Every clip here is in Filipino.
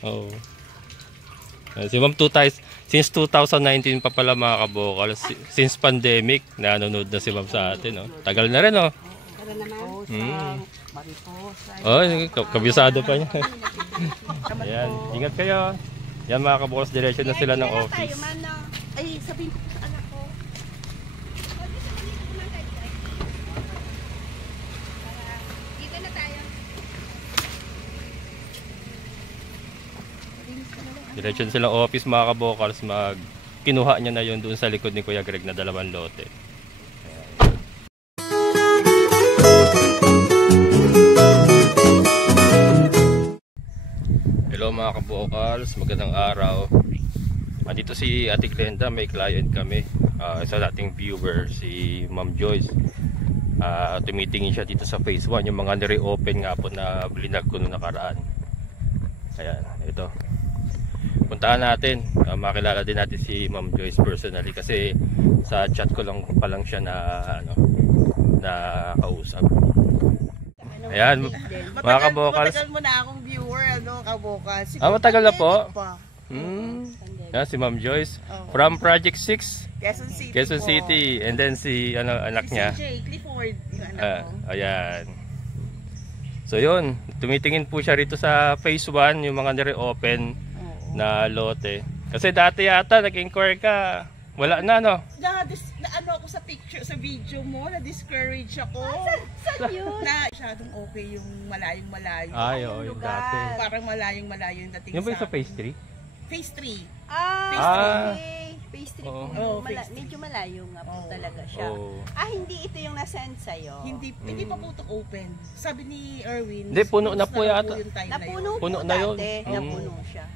Oo. Si Ma'am since 2019 pa pala mga kabokal, since pandemic, nanonood na si Ma'am sa atin. Oh. Tagal na rin, oh. Tagal naman. Oh, kabisado pa niya. Ayan, ingat kayo. Yan mga kabokal, diretso na sila ng office. Ay, sabihin ko sa anak ko. Dito na tayo. Diretso na silang office mga kabokals, kinuha niya na yun doon sa likod ni Kuya Greg na 2 lote. Hello mga kabokals, magandang araw. Dito si Ate Glenda, may client kami, isa dating viewer, si Ma'am Joyce. Tumitingin siya dito sa phase 1, yung mga nire-open nga po na blinag ko noong nakaraan. Ayan, ito. Puntahan natin, makilala din natin si Ma'am Joyce personally kasi sa chat ko lang siya na kausap. Ayan, mga kabokals. Matagal mo na akong viewer, kabokals. Matagal na po? Yan, si Ma'am Joyce. From Project 6, Quezon City. And then si anak niya. Si Clifford, yung anak mo. Ayan. So yun, tumitingin po siya rito sa phase 1, yung mga nire-open na lote. Kasi dati yata nag-inquire ka, wala na, no? Ano ako sa picture, sa video mo, na-discourage ako. Saan yun? Na masyadong okay yung malayong-malayo. Ay, oo, yung dati. Parang malayong-malayo yung dating Yung ba yung sa phase 3? Phase 3. Phase 3 po. Medyo malayo nga po talaga siya. Hindi ito yung nasend sa'yo? Hindi pa po ito open. Sabi ni Erwin. Hindi, puno na po yata. Puno na yun. Napuno siya.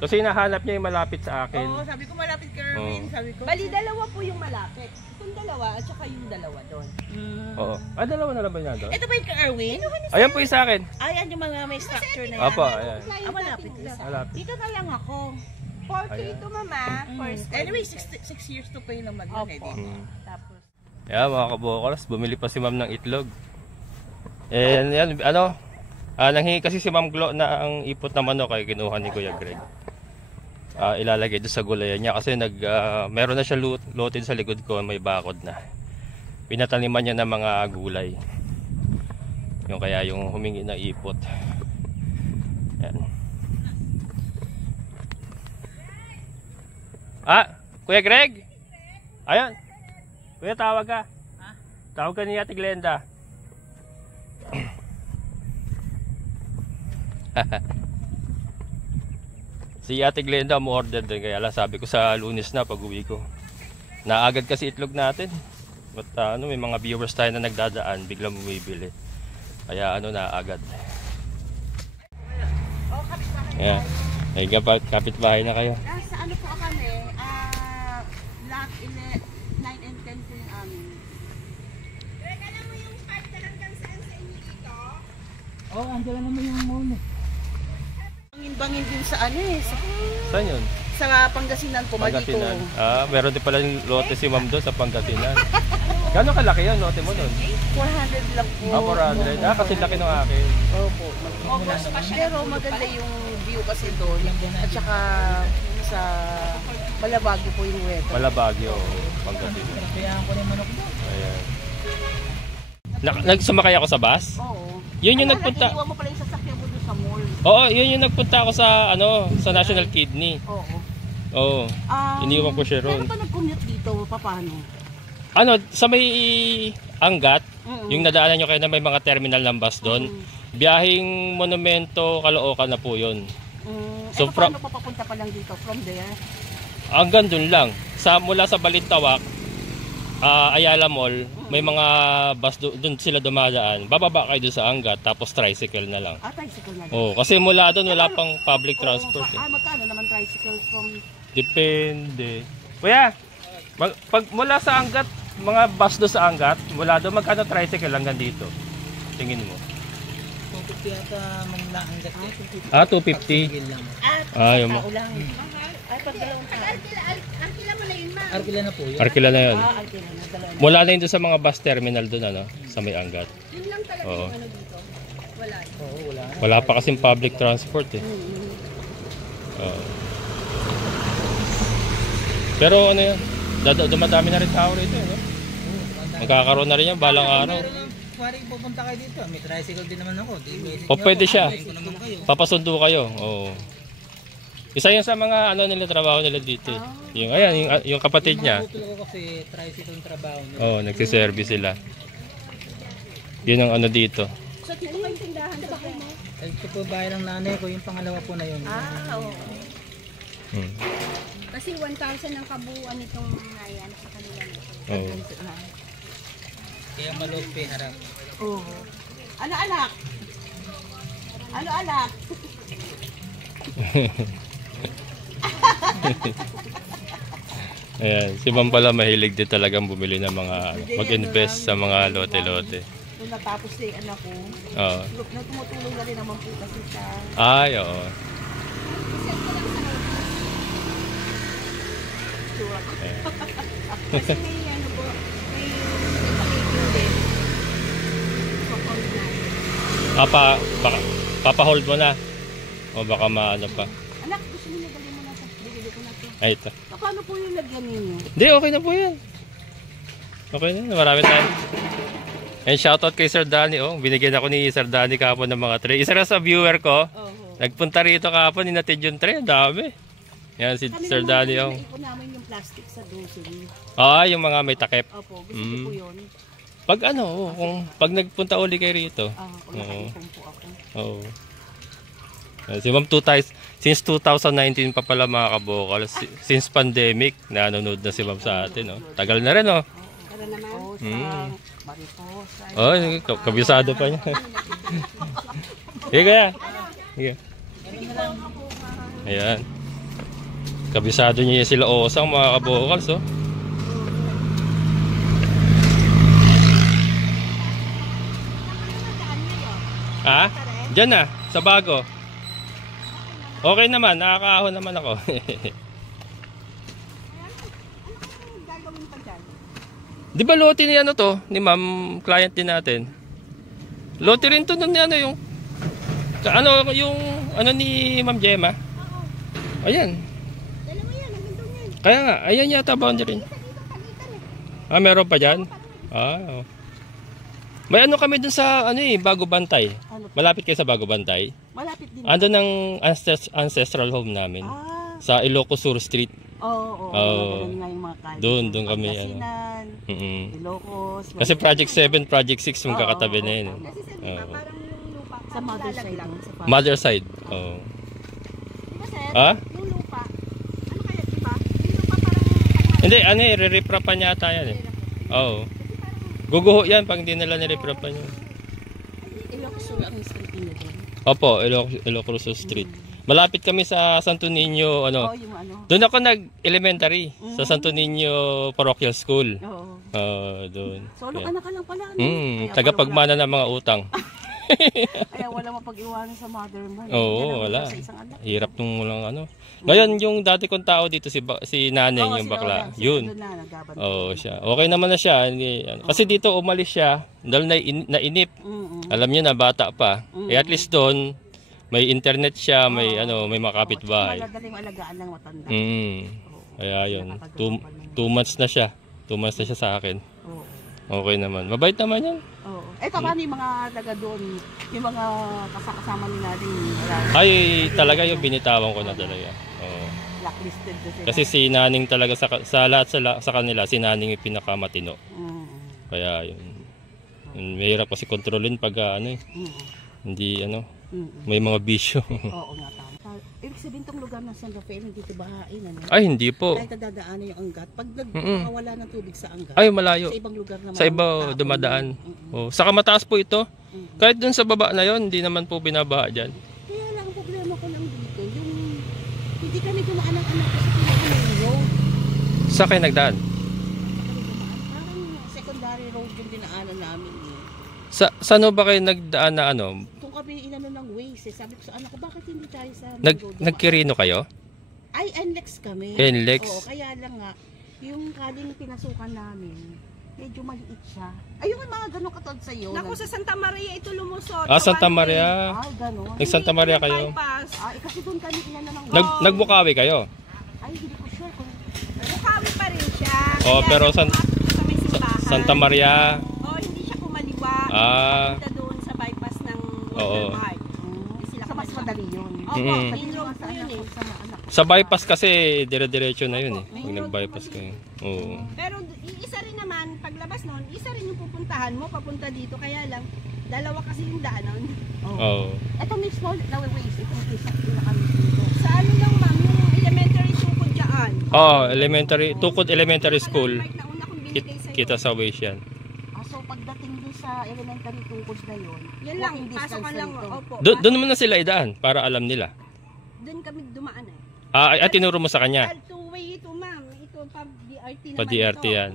Kasi nahanap niya yung malapit sa akin. Oo, sabi ko malapit kay Erwin. Sabi ko. Bali, dalawa po yung malapit. Itong dalawa at saka yung dalawa doon. Oo. Dalawa na lang ba niya doon? Ito ba yung kay Erwin? Ayan po yung sa akin. Ayan yung mga may structure na yan. Apo, ayan. Malapit lang. Malapit. Dito na lang ako. 4K ito, mama. Anyway, 6 years to pay naman yun. Opo. Tapos. Ayan mga kabokals, bumili pa si Ma'am ng itlog. And yan, nanghingi kasi si Ma'am Glo na ang ipot na manok ay kinuha ni Kuya Greg. Ilalagay doon sa gulayan niya kasi meron na siya loted sa likod ko, may bakod na. Pinataniman niya ng mga gulay. Yung kaya yung humingi ng ipot. Yan. Kuya Greg? Ayan. Kuya, tawag ka. Tawag ka ni Ate Glenda. Si Ate Glenda mo-order din, kaya sabi ko sa Lunes na pag-uwi ko. Naagad kasi itlog natin. But may mga viewers tayo na nagdadaan, biglang bumibili. Kaya naagad. Yeah. Ay, kapit-bahay na kayo. Sa ano po kami? Block 9 and 10 po yung amin. Greg, alam mo yung part na hanggang saan sa inyo dito? Andyan na naman yung moon. Bangin din sa Saan yun? sa Pangasinan po, Malito. Meron din pala yung lote si Ma'am doon sa Pangasinan. Gano'ng kalaki yun, lote mo doon? 400 lang po. 400. Kasi laki ng akin. Opo. Pero maganda yung view kasi doon. At saka sa Malabagyo po yung weather. Malabagyo, Pangasinan. Kaya ko na yung manok doon. Ayan. Nagsumakay ako sa bus? Oo. Yun yung nagpunta. Iwan mo pala yung sasakyan mo doon sa mall. Oo, yun yung nagpunta ako sa sa National Kidney. Oo. Oo. Iniwan ko siya ron. Pero pa nag-commute dito, paano? Sa may Angat, yung nadaanan nyo kayo na may mga terminal ng bus doon, biyahing Monumento, Caloocan na po yun. So, paano papapunta pa lang dito from there? Hanggang doon lang. Mula sa Balintawak, Ayala Mall, may mga bus doon sila dumadaan. Bababa kayo doon sa Angat, tapos tricycle na lang. Tricycle na lang. Oo, kasi mula doon wala pang public transport. Magkano naman tricycle from... Depende. Kuya, pag mula sa Angat, mga bus doon sa Angat, mula doon magkano tricycle hanggang dito? Tingin mo. 250 yata Manila Angat. 250. Yung Ay, pag dalawang Arkila mo na yun, ma. Arkila na po yun. Arkila na yun. Arkila na, dalawang. Mula na yun doon sa mga bus terminal doon, sa may Angat. Yun lang talaga yung dito. Wala. Oo, wala. Wala pa kasing public transport eh. Pero ano yan, dumadami na rin tao rito, no? Magkakaroon na rin yan balang araw. Paring pupunta kayo dito. May tricycle din naman ako. O pwede siya. Ko naman kayo. Papasundo kayo. Oo. Isa yan sa mga ano nila trabaho nila dito. Yung ayan, yung kapatid niya. Tutulog ko kasi tricycle yung trabaho niya. Oo, nagsiservice sila. Yun ang ano dito. So, ano yung tindahan sa bahay mo? Ay, ito po bahay ng nanay ko. Yung pangalawa po na yun. Oo. Hmm. Kasi 1,000 ang kabuuan nitong nayan sa kanila nito. Oo. Kaya malupi harap. Oo. Ano anak? Ano anak? Ayan, si Ma'am pala mahilig din talagang bumili ng mga mag-invest sa mga lote-lote. Nung natapos na yung anak ko, Oo. tumutulong na rin naman po kasi sa... Ay, oo. Kasi may ano po, may ipakipin din. So, call na. Papa-hold mo na. O baka maano pa. Anak, gusto mo nagalin mo na sa bibili ko na ito. Ay, ito. Paano po yung lagyan ninyo? Hindi, okay na po yan. Okay na, marami tayo. And shoutout kay Sir Danny. Oh, binigyan ako ni Sir Danny kahapon ng mga tray. Isa na sa viewer ko. Nagpunta rito kahapon, inatid yung tray. Ang dami. Yan si Sir Danny. Oh. Ipon namin yung plastic sa grocery. Ah, yung mga may takip. Opo, gusto ko po yun. Pag ano, pag nagpunta uli kayo rito. Kung nakaipon po ako. Oo. Si Ma'am since 2019 pa pala mga kabokal. Since pandemic, nanonood na si Ma'am sa atin. Oh. Tagal na rin, oh. Para naman. Oo, sa Mariposa. Oh, kabisado pa niya. Sige kaya. Sige. Ayan. Kabisado niya sila Osang mga kabokals, oh. Ha? Diyan na, sa bago. Okay naman, nakakaahon naman ako. Gagawin pa dyan. Di ba lote ni ano to? Ni ma'am, client din natin. Lote rin to nun ano yung ano ni Ma'am Gemma. Ayan. Dalawa yan, hanggang doon yan. Kaya nga, ayan yata boundary. Ah, meron pa dyan? Ah, oh. May ano kami dun sa Bago Bantay. Malapit kayo sa Bago Bantay. Malapit din. Andun ang ancestral home namin. Sa Ilocos Sur Street. Oo. Oo. Nga yung mga kalye. Doon kami. Pangasinan, Ilocos. Kasi Project 7, Project 6 yung kakatabi na yun. Kasi sir, diba, parang yung lupa, Sa mother side lang. Sa father. Mother side. Oh. Diba sir, Ah? yung lupa, ano kaya diba? Yung lupa parang... Hindi, re-reprapan yata yan eh. Oo. Guguho yan pag hindi nila nire-reprapan yun. Ilocos Sur ang street niyo doon. Opo, Ilocos Street. Malapit kami sa Santo Niño, Oo, yung ano. Doon ako nag-elementary sa Santo Niño Parochial School. Oo. Doon. Solo anak ka lang pala. Tagapagmana ng mga utang. Kaya wala mapag-iwanan sa mother mo. Oo, wala. Sa isang anak. Hirap nung walang ano. Ngayon, yung dati kong tao dito, si Naneng, yung bakla. Yun. Oo, siya. Okay naman na siya. Kasi dito umalis siya dahil nainip. Alam niyo na, bata pa. At least doon, may internet siya, may may makapit bahay. Madaling alagaan ng matanda. Kaya yun. 2 months na siya. 2 months na siya sa akin. Okay naman. Mabait naman yan. Oo. Paano yung mga taga doon? Yung mga kasama ni natin? Ay, talaga yung binitawan ko na talaga. Blacklisted na sila. Kasi si Naning talaga sa lahat sa kanila, si Naning yung pinakamatino. Kaya yun. Mahirap kasi kontrolin pag hindi may mga bisyo. Oo nga, tama. Ibig sabihin tong lugar ng San Rafael, hindi ito bahain, ano? Ay, hindi po. Kahit nadadaanan yung Angat. Pag nagkawala ng tubig sa Angat, ay, malayo. sa ibang lugar naman. Sa iba dumadaan. Saka mataas po ito. Kahit dun sa baba na yon, hindi naman po binabaha dyan. Kaya lang ang problema ko lang dito, yung hindi kami dumaan ng anak kasi kailangan yung road. Sa kayo nagdaan? Parang secondary road yung dinaanan namin. Saan ba kayo nagdaan na Kung kami inano ng ways, sabi ko sa anak ko, bakit hindi tayo sa road? Nagkirino kayo? Ay, NLEX kami. NLEX? Oo, kaya lang nga, yung kaling pinasukan namin, medyo maliit siya. Ay, yung mga ganun katod sa'yo. Naku, sa Santa Maria ito lumusot. Santa Maria. Ay, ganun. Nag-Santa Maria kayo? Bypass. Kasi doon kami inano ng Nagbukawi kayo? Ay, hindi ko sure kung... Bukawi siya. Oh, Kaya pero siya pumasok sa may simbahan. Santa Maria. Oh, hindi siya kumaliwa. Ah. Punta doon sa bypass ng Oo. Walter Mart. Hindi sila Sa mas kumaliwa. madali yun. Opo, Mm. main road po yun eh. Sa bypass kasi dire-diretso na yun eh. Pag nag-bypass kayo. Oo. Pero isa rin naman, paglabas noon, isa rin yung pupuntahan mo, papunta dito. Kaya lang, dalawa kasi yung daanan. Oo. Ito mismo, nawaways. Itong isa na kami dito. Sa ano lang ma'am, yung elementary tukod dyan. Oh, elementary, Tukod Elementary School. Landmark na una kong binigay sa'yo. Kita sa ways yan. So pagdating doon sa elementary tungkod na yun, Yan lang, walking pasok distance ka lang. na ito. Opo. Doon naman na sila idaan para alam nila. Doon kami dumaan eh. Tinuro mo sa kanya. Two-way ito ma'am. Ito pa DRT naman Pa DRT ito. yan.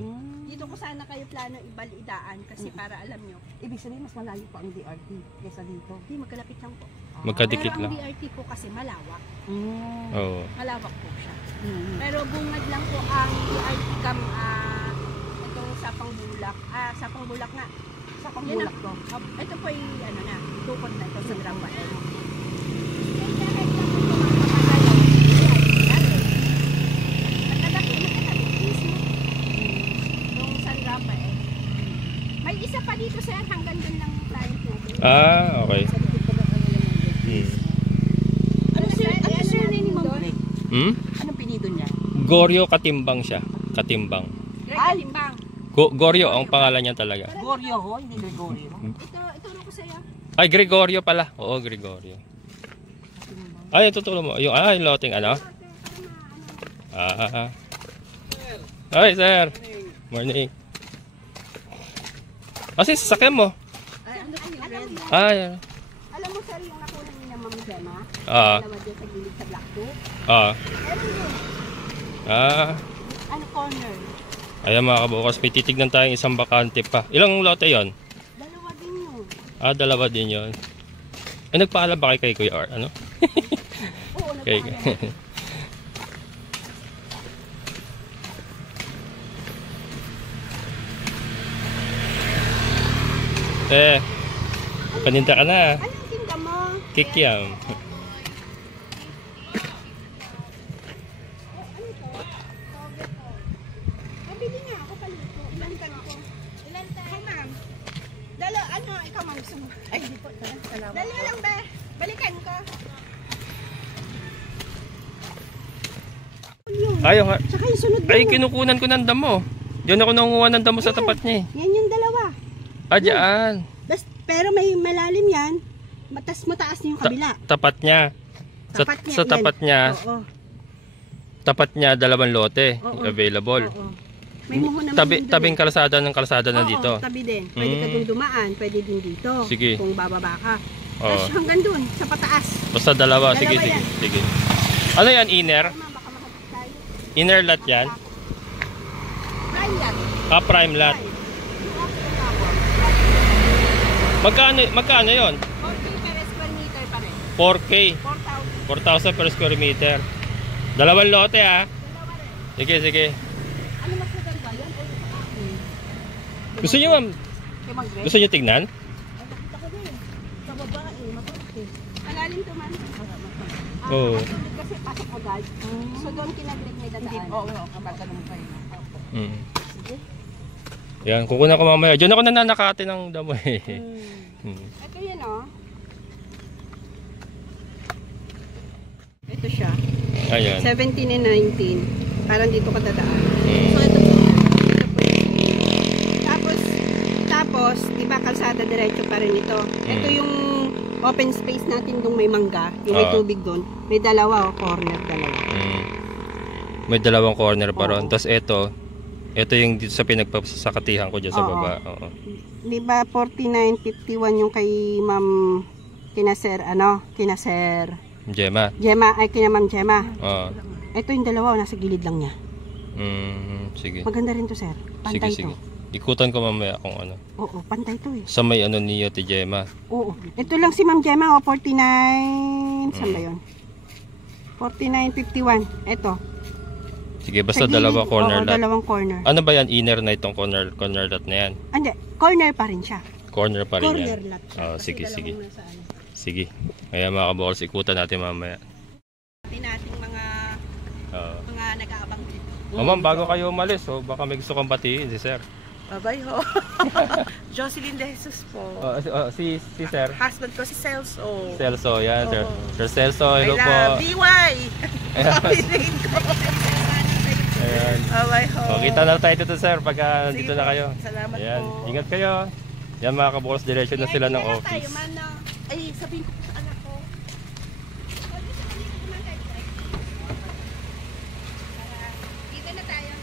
Dito ko sana kayo plano ibalidaan kasi para alam nyo. Ibig sabihin, mas malayo pa ang DRT kesa dito. Hindi, magkalapit lang po. Magkadikit Pero ang lang. DRT po kasi malawak. Oo. Malawak po siya. Mm. Pero bungad lang po ang DRT cam itong Sapang Bulak. Sapang Bulak nga. Sa pambulak to. Ito po ay ano na, tukod na ito sa Drama. May isa pa dito sir, hanggang dun lang yung client natin. Okay. Sa likod ko lang ano yung Hmm. Ano surname ni Ma'am Greg? Hmm? Anong pinido niya? Goryo Katimbang siya. Katimbang. Greg Katimbang. Goryo ang pangalan niya talaga. Gorio ho, hindi Gregorio. Ituro ko sa'yo. Ay, Gregorio pala. Oo, Gregorio. Ay, tutulong mo. Yung loting ano? Ay, sir. Morning. Kasi sasakyan mo. Ay. Alam mo sir, yung nakuha ni na Ma'am Gemma? Ah. Dalawa dyan sa gilid sa Black 2. Meron yun. Ano corner? Ayan mga kabukas, may titignan tayong isang bakante pa. Ilang lote yon? Dalawa din yun. Dalawa din yon. Nagpaalam ba kay Kuya R? Ano? Oo, Okay. Paninda ka na. Anong tinda mo? Kikiam. Mabili nga ako palito. Ilan tan ko? Ilan tan? Hi ma'am. Ikaw ma'am gusto mo? Ay, hindi po. Salamat. Dalawa lang ba? Balikan ko. Ayaw nga. Tsaka yung sunod Ay, kinukunan ko ng damo. Diyan ako nangunguha ng damo sa tapat niya eh. Yan yung dalawa. Diyan. Pero may malalim yan. Mataas yung kabila. Tapat niya. Sa yan. tapat niya. Oo. Tapat niya, dalawang lote. Oo. Available. Oo. May muho naman din doon Tabing kalsada ng kalsada na Oo, dito. tabi din. Pwede ka dun dumaan. Pwede din dito. Sige. Kung bababa ka. Oo. Tapos hanggang dun, sa pataas. Basta dalawa. Sige, Dalawa sige. yan. Sige. Ano yan, inner? Ay, ma'am, baka makapit tayo. Inner lot yan? Prime yan. Prime lot. Magkano yon? 40 per square meter pa rin. 4K. 4,000. 4,000 per square meter. Dalawang lote ha. Sige, sige. Ano mas maganda yan? Gusto niyo ma'am? Kay Ma'am Greg? Gusto niyo tignan? Ay, nakita ko din. Sa babae, matuti. Malalim to man. Oo. Ang tubig kasi pasok agad. So doon kinagrit may Hindi. dadaan. Oo, kapagano mo kayo. Mm. Sige. Yan, kukunan ko mamaya. Diyan ako nananakate ng damo eh. Hmm. Ito yan oh. Ito siya. Ayan. 17 and 19. Parang dito ka dadaan. Mm. So ito po. Tapos, di ba kalsada diretso pa rin ito. Ito yung open space natin dong may mangga, yung may tubig doon. May dalawa corner dalawa. May dalawang corner pa ron. Oo. Tapos ito yung dito sa pinagpasakatihan ko dyan sa Oo. baba. Oo. Di ba 49.51 yung kay Ma'am Kinaser Gemma. Gemma, ay kina Ma'am Gemma. Oo. Ito yung dalawa, nasa gilid lang niya. Sige. Maganda rin to sir. Sige, Pantay sige. to. Ikutan ko mamaya kung ano. Oo, pantay to eh. Sa may ano niyo, ti Gemma. Oo. Ito lang si Ma'am Gemma, 49, saan ba yun? 49.51. Ito. Sige, basta Sa gilid. dalawang corner Oo, lot. dalawang corner. Ano ba yan? Inner na itong corner lot na yan? Hindi, corner pa rin siya. Corner pa rin Corner yan. lot siya. Oo, Kasi sige, sige. dalawang nasa ano. Sige. Kaya mga kabols, ikutan natin mamaya. Nating mga Oo. nag-aabang dito. Ma'am, bago kayo umalis, baka may gusto kang batiin si sir. Bye ho. Jocelyn De Jesus po. Si sir. Husband ko si Celso. Celso, yan, sir. Oo. Sir Celso, hello I po. love DY. Pinigin ko. Ayan. Bye ho. Kita na tayo dito, sir, pagka Sige dito na po. kayo. Salamat Ayan. po. Ingat kayo. Yan mga kabukas, diretso na sila ng Tayo, office. mano. Ay, sabihin ko sa anak ko. Dito na tayo.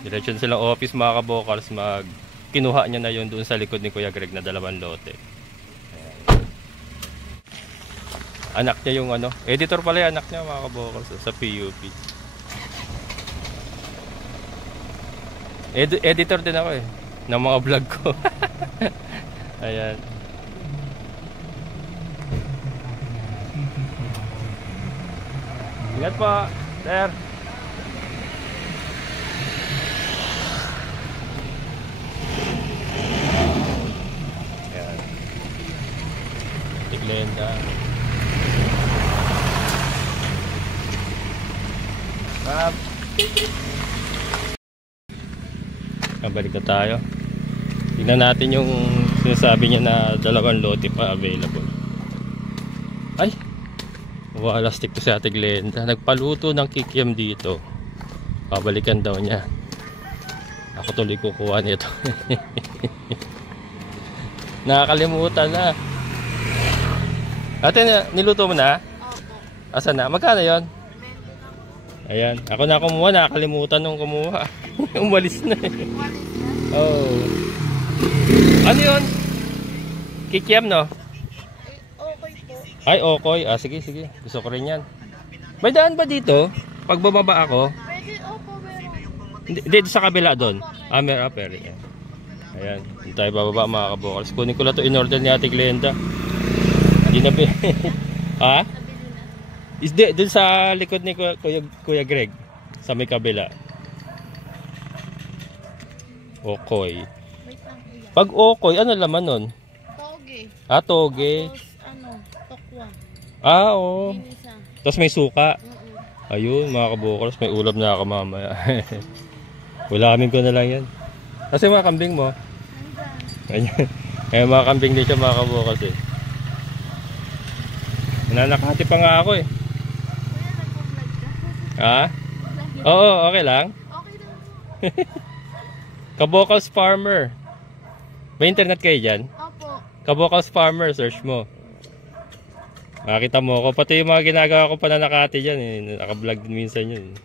Diretso na silang office mga kabokals. Kinuha niya na yun doon sa likod ni Kuya Greg na 2 lote. Ayan. Anak niya yung editor pala yung anak niya mga kabokals sa PUP. Editor din ako ng mga vlog ko. Ayan. Ingat po, sir. Ayan. Tiglenda. Balik na tayo. Tingnan natin yung sinasabi niya na 2 lote pa available. Ay! Wala stick to sa Ate Glenda. Nagpaluto ng kikiam dito. Pabalikan daw niya. Ako tuloy kukuha nito. Nakakalimutan na. Ate, niluto mo na? Opo. Asa na? Magkano yon? Ayan. Ako na kumuha. Nakakalimutan nung kumuha. Umalis na Oh. Ano yun? Kikiam, no? Okay po. Ay, okay. Sige, sige. Gusto ko rin yan. May daan ba dito? Pag bumaba ako? Pwede, opo, meron. Dito sa kabila doon. Meron. Ayan. Hindi tayo bababa mga kabokals. Kunin ko lang ito in order ni Ate Glenda. Hindi na ha? Doon sa likod ni Kuya Greg. Sa may kabila. Okoy. Pag okoy, ano laman nun? Toge. Toge. Tokwa. Oo. Tapos may suka. Ayun, mga kabokals, may ulam na ako mamaya. Ulamin ko na lang yan. Kasi mga kambing mo. Ayan. Eh, mga kambing din siya mga kabokals eh. Nanakati pa nga ako eh. Ha? Oo, okay lang. Okay lang. Kabokals Farmer. May internet kayo dyan? Opo. Kabokals Farmer, search mo. Makita mo ako. Pati yung mga ginagawa ko pananakati dyan eh. Naka-vlog din minsan yun.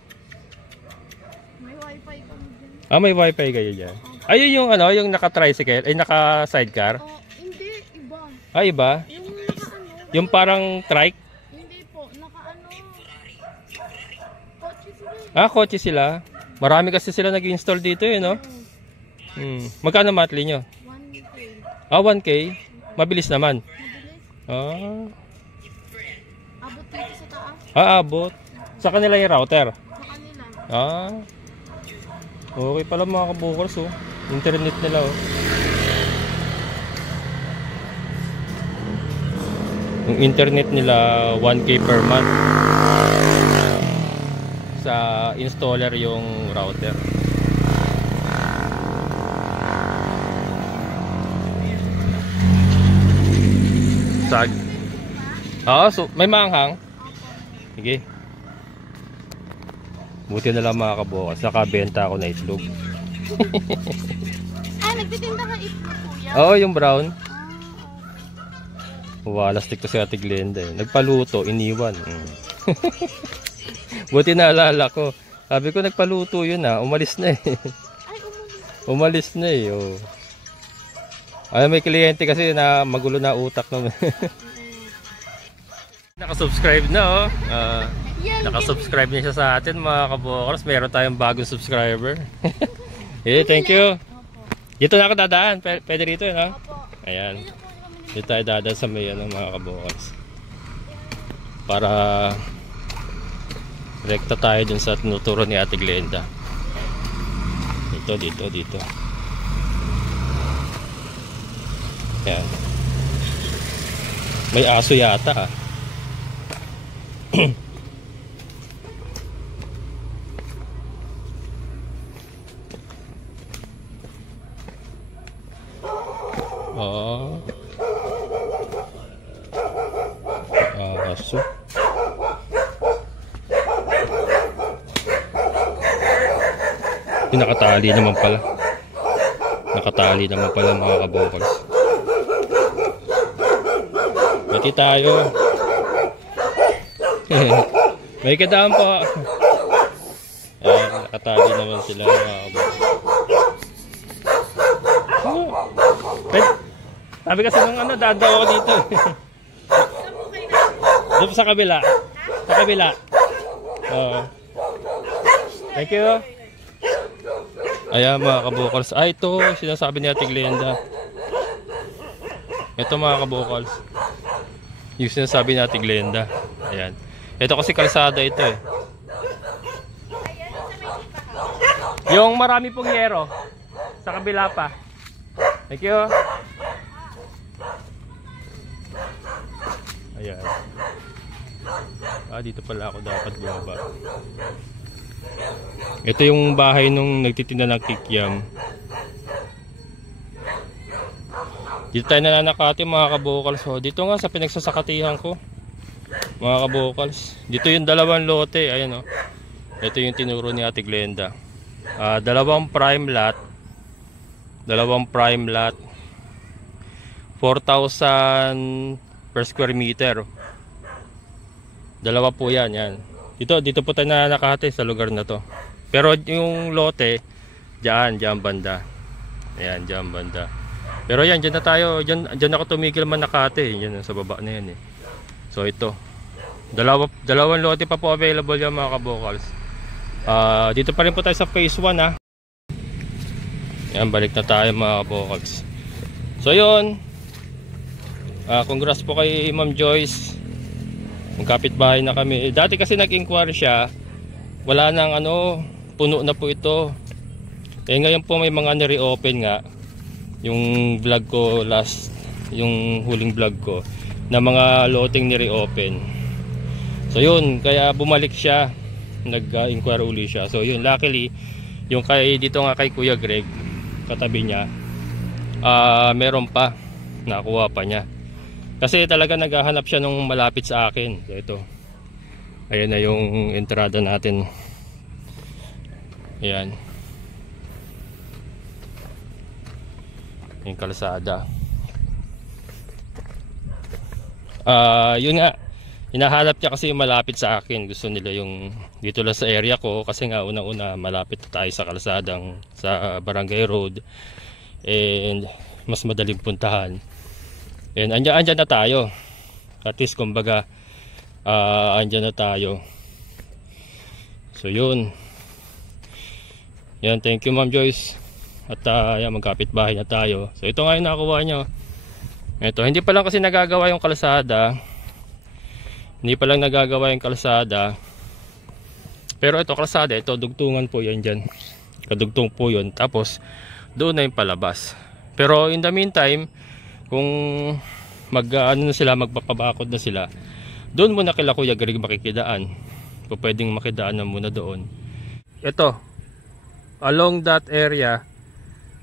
May wifi kami dyan. May wifi kayo dyan. Ayun yung yung naka-tricycle, ay naka-sidecar. Hindi, iba. Iba? Yung naka Yung parang trike? Hindi po, naka kotse sila. Kotse sila. Marami kasi sila nag-install dito eh, no? Magkano monthly nyo? 1K. 1K? Mabilis naman. Mabilis. Abot dito sa taas. Abot. Sa kanila yung router? Sa kanila. Okay pala mga kabukals oh. Internet nila oh. Yung internet nila 1K per month. Sa installer yung router. Sag. So may maanghang. Sige. Buti na lang mga kabukas, nakabenta ako na itlog. Nagtitinda ka itlog, kuya? Oo, yung brown. Wala stick to si Ate Glenda eh. Nagpaluto, iniwan. Buti naalala ko. Sabi ko nagpaluto yun umalis na eh. Umalis na eh. Oh. May kliyente kasi na magulo na utak naman. Nakasubscribe na nakasubscribe niya siya sa atin mga kabokers. Meron tayong bagong subscriber. Thank you. Dito na ako dadaan. Pwede rito no? Ayan. Dito tayo dadaan sa may mga kabokers. Para rekta tayo dun sa tinuturo ni Ate Glenda. Dito. Ayan. May aso yata Oh. Aso. Nakatali naman pala. Nakatali naman pala mga kabokals. Bati tayo. May kadaan po. Ayan, nakatali naman sila mga kabokals. Sabi kasi nung ano, dadaw ako dito. Doon sa kabila. Sa kabila. Oo. Thank you. Ayan mga kabokals. Ito sinasabi ni Ate Glenda. Ito mga kabokals. Yung sinasabi ni Ate Glenda. Ayan. Ito kasi kalsada ito eh. Yung marami pong yero. Sa kabila pa. Thank you. Ayan. Dito pala ako dapat bumaba. Ito yung bahay nung nagtitinda ng kikiam. Dito tayo nananakati mga kabokals. So, dito nga sa pinagsasakatihan ko mga kabokals. Dito yung dalawang lote. Ayan o. Ito yung tinuro ni Ate Glenda. Dalawang prime lot. 4,000 per square meter. Dalawa po yan. Dito po tayo nakahati sa lugar na to. Pero yung lote, dyan banda. Ayan, dyan banda. Pero yan, dyan na tayo. Dyan ako tumigil man nakahati. Yan, sa baba na yan eh. So ito. Dalawang lote pa po available yan mga kabokals. Dito pa rin po tayo sa phase 1 ha. Yan, balik na tayo mga kabokals. So yun. Congrats po kay Ma'am Joyce. Magkapit-bahay na kami. Dati kasi nag-inquire siya. Wala nang puno na po ito. Ngayon po may mga na-reopen nga. Yung vlog ko yung huling vlog ko na mga loting ni-reopen. So yun, kaya bumalik siya. Nag-inquire uli siya. So yun, luckily, yung dito nga kay Kuya Greg, katabi niya, meron pa. Nakuha pa niya. Kasi talaga naghahanap siya nung malapit sa akin. So ito. Ayan na yung entrada natin. Ayan. Yung kalsada. Yun nga. Hinahanap niya kasi yung malapit sa akin. Gusto nila yung dito lang sa area ko. Kasi nga unang-una malapit tayo sa kalsadang sa Barangay Road. And mas madaling puntahan. And andyan na tayo. At least kumbaga andyan na tayo. So yun. Yan, thank you Ma'am Joyce. At yan, magkapit bahay na tayo. So ito nga yung nakuha nyo. Ito, hindi pa lang kasi nagagawa yung kalsada. Hindi pa lang nagagawa yung kalsada. Pero ito kalsada, ito dugtungan po yan dyan. Kadugtong po yun. Tapos doon na yung palabas. Pero in the meantime, kung magpapabakod na sila, doon muna kila Kuya Greg makikidaan. Kung pwedeng makidaan na muna doon. Ito, along that area,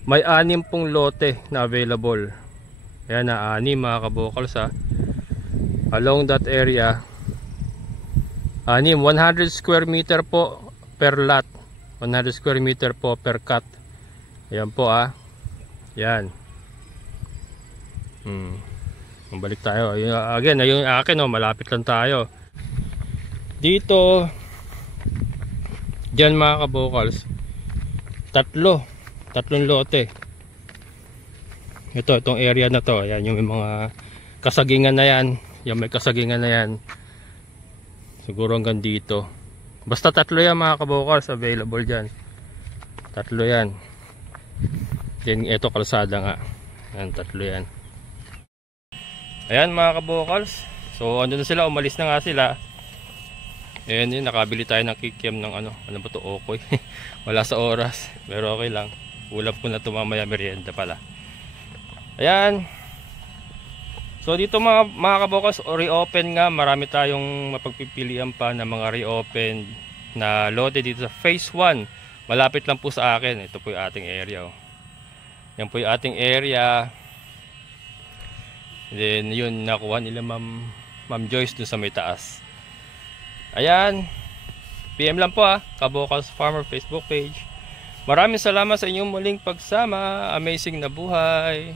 may 6 pong lote na available. Ayan na, 6 mga kabokals ha. Along that area, 100 square meter po per lot. 100 square meter po per cut. Ayan po ha. Yan. Balik tayo. Again, yung akin malapit lang tayo. Dito diyan mga kabokals, tatlong lote. Itong area na to. Ayan yung mga kasagingan na yan. May kasagingan na yan. Siguro hanggang dito. Basta 3 yan mga kabokals available dyan. 3 yan. Then ito kalsada nga. Ayan, 3 yan. Ayan mga kabokals. So ano na sila, umalis na nga sila. Ayan yun, nakabili tayo ng kikiam ng ano ba to, okoy. Wala sa oras, pero okay lang. Ulap ko na ito mamaya, merienda pala. Ayan. So dito mga kabokas, reopen nga, marami tayong mapagpipilian pa na mga reopen na lote dito sa phase 1. Malapit lang po sa akin. Ito po yung ating area. Oh. Yan po yung ating area. Then yun, nakuha nila Ma'am Joyce dun sa may taas. Ayan. PM lang po Kabokas Farmer Facebook page. Maraming salamat sa inyong muling pagsama. Amazing na buhay.